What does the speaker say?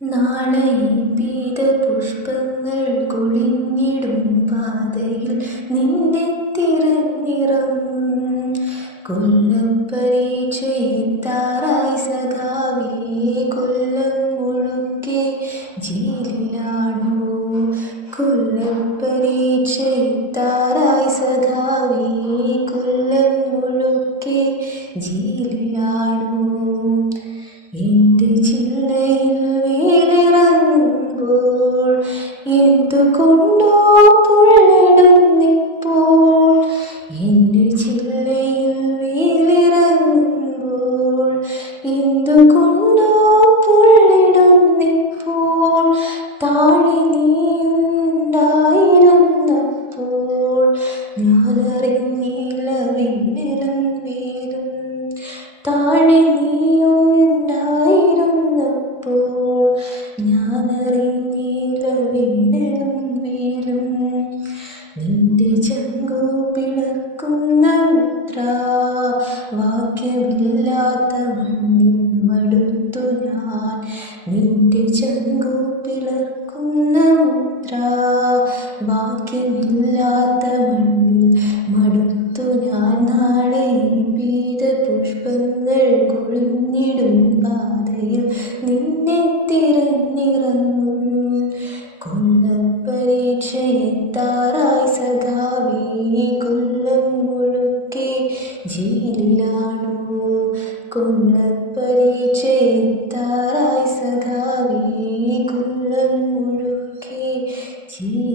നാളെ പീതപുഷ്പങ്ങൾ കൊഴിഞ്ഞിടും പാതയിൽ നിന്നെ തിരഞ്ഞിറങ്ങും. കൊല്ലം പരീക്ഷയെത്താറായി സഖാവേ, കൊല്ലം മുഴുക്കെ ജയിലിലാണോ? കൊല്ലം പരീക്ഷയെത്താറായി സഖാവേ, കൊല്ലം മുഴുക്കെ ജയിലിലാണോ? എൻ്റെ ചില്ലയിൽ വേലിറങ്ങുമ്പോൾ എന്തുകൊണ്ടോ പുള്ളിടുന്നിപ്പോൾ. എൻ്റെ ചില്ലയിൽ വേലിറങ്ങുമ്പോൾ എന്തുകൊണ്ടോ പുള്ളിടുന്നിപ്പോൾ. താഴെ നീയുണ്ടായിരുന്നപ്പോൾ ഞാനറിഞ്ഞില്ല വെണ്ണിലും വേലും. താഴെ നീയുണ്ടായിരുന്നപ്പോൾ ഞാനറിഞ്ഞില്ല വെണ്ണിലും വേലും. നിന്റെ ചങ്കു പിളർക്കുന്ന മുദ്രാവാക്യമില്ലാത്ത മണ്ണിൽ മടുത്തു ഞാൻ. നിന്റെ ചങ്കു പിളർക്കുന്ന മുദ്രാവാക്യമില്ലാത്ത മണ്ണിൽ മടുത്തു ഞാൻ. നാളെ പീതപുഷ്പങ്ങൾ കൊഴിഞ്ഞിടും പാതയിൽ നിന്നെ തിരഞ്ഞിറങ്ങും. കൊല്ലം പരീക്ഷയെത്താറായി സഖാവേ, കൊല്ലം മുഴുക്കെ ജയിലിലാണോ? കൊല്ലം പരീക്ഷയെത്താറായി സഖാവേ, കൊല്ലം മുഴുക്കെ ജയിലിലാണോ?